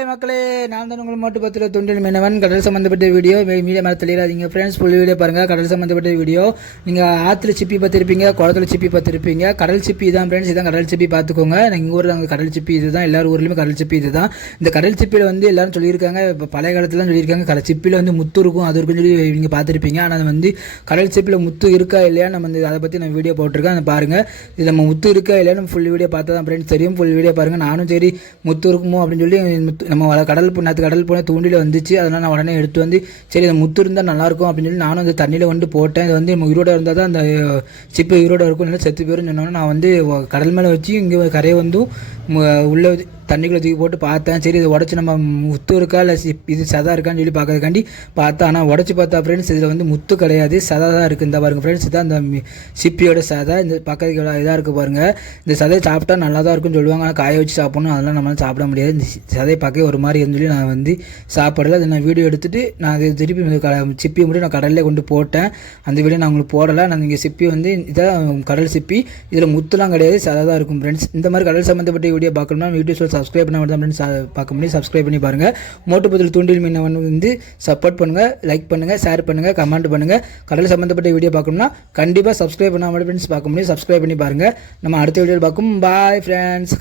Hi மக்களே, நான் தான் உங்கள் மாட்டு பத்திர தொண்டில் மீனவன். கடல் சம்மந்தப்பட்ட வீடியோ மீடியா மேலே தெளிவாதீங்க ஃப்ரெண்ட்ஸ். ஃபுல் வீடியோ பாருங்கள். கடல் சம்மந்தப்பட்ட வீடியோ. நீங்கள் ஆற்றுல சிப்பி பார்த்துருப்பீங்க, குளத்துல சிப்பி பார்த்துருப்பீங்க. கடல் சிப்பி இதான் ஃப்ரெண்ட்ஸ், இதான் கடல் சிப்பி பார்த்துக்கோங்க. எங்கள் ஊரில் அங்கே கடல் சிப்பி இதுதான், எல்லாரும் ஊர்லேயுமே கடல் சிப்பி இதுதான். இந்த கடல் சிப்பியில் வந்து எல்லாரும் சொல்லியிருக்காங்க, இப்போ பழைய காலத்தில் சொல்லியிருக்காங்க கடல் சிப்பியில் வந்து முத்து இருக்கும், அது இருக்குன்னு சொல்லி நீங்கள் பார்த்துருப்பீங்க. ஆனால் வந்து கடல் சிப்பியில் முத்து இருக்கா இல்லையா நம்ம வந்து அதை பற்றி நான் வீடியோ போட்டிருக்கேன், அதை பாருங்கள். இது நம்ம முத்து இருக்கா இல்லையா நம்ம ஃபுல் வீடியோ பார்த்தா தான் ஃப்ரெண்ட்ஸ் தெரியும். ஃபுல் வீடியோ பாருங்கள். நானும் சரி முத்து இருக்குமோ அப்படின்னு சொல்லி நம்ம கடல் போன தூண்டில் வந்துச்சு, அதனால் நான் உடனே எடுத்து வந்து சரி இந்த முத்து இருந்தால் நல்லாயிருக்கும் அப்படின்னு சொல்லி நானும் அந்த தண்ணியில் வந்து போட்டேன். இது வந்து நம்ம உயிரோடு இருந்தால் தான் அந்த சிப்பு உயிரோடு இருக்கும், இல்லை செத்து பேருன்னு சொன்னோன்னே நான் வந்து கடல் மேலே வச்சு இங்கே கரையை வந்து உள்ளே தண்ணிக்குள்ளே தூக்கி போட்டு பார்த்தேன். சரி இதை உடச்சி நம்ம முத்து இருக்கா இல்லை இது சதா இருக்கான்னு சொல்லி பார்க்கறதுக்காண்டி பார்த்தேன். ஆனால் உடச்சி பார்த்தா ஃப்ரெண்ட்ஸ் இதில் வந்து முத்து கிடையாது, சதா தான் இருக்குது. இந்த பாருங்கள் ஃப்ரெண்ட்ஸ், இதுதான் அந்த சிப்பியோட சதை. இந்த பக்கத்துக்கு இதாக இருக்குது பாருங்கள். இந்த சதையை சாப்பிட்டா நல்லா தான் இருக்குன்னு சொல்லுவாங்க, ஆனால் காய வச்சு சாப்பிடணும், அதெல்லாம் நம்மளால் சாப்பிட முடியாது. இந்த சதையை பார்க்க ஒரு மாதிரி சொல்லி நான் வந்து சாப்பிடல. அதை நான் வீடியோ எடுத்துகிட்டு நான் அது திருப்பி சிப்பியை மட்டும் நான் கடலில் கொண்டு போட்டேன். அந்த வீடியோ நான் உங்களுக்கு போடலை. நான் இங்கே சிப்பி வந்து இதான் கடல் சிப்பி, இதில் முத்துலாம் கிடையாது, சதை தான் இருக்கும் ஃப்ரெண்ட்ஸ். இந்த மாதிரி கடல் சம்மந்தப்பட்ட வீடியோ பார்க்கணும்னா யூடியூப்ல சப்ஸ்கிரைப் பண்ண மட்டும் ஃப்ரெண்ட்ஸ் பார்க்க முடியும். சப்ஸ்கிரைப் பண்ணி பாருங்கள். மோட்டுப்பதில் தூண்டில் மீனவன் வந்து சப்போர்ட் பண்ணுங்கள், லைக் பண்ணுங்கள், ஷேர் பண்ணுங்கள், கமெண்ட் பண்ணுங்கள். கடல் சம்மந்தப்பட்ட வீடியோ பார்க்கணும்னா கண்டிப்பாக சப்ஸ்கிரைப் பண்ணாமல் ஃப்ரெண்ட்ஸ் பார்க்க முடியும். சப்ஸ்கிரைப் பண்ணி பாருங்கள். நம்ம அடுத்த வீடியோவில் பார்க்கும். Bye friends.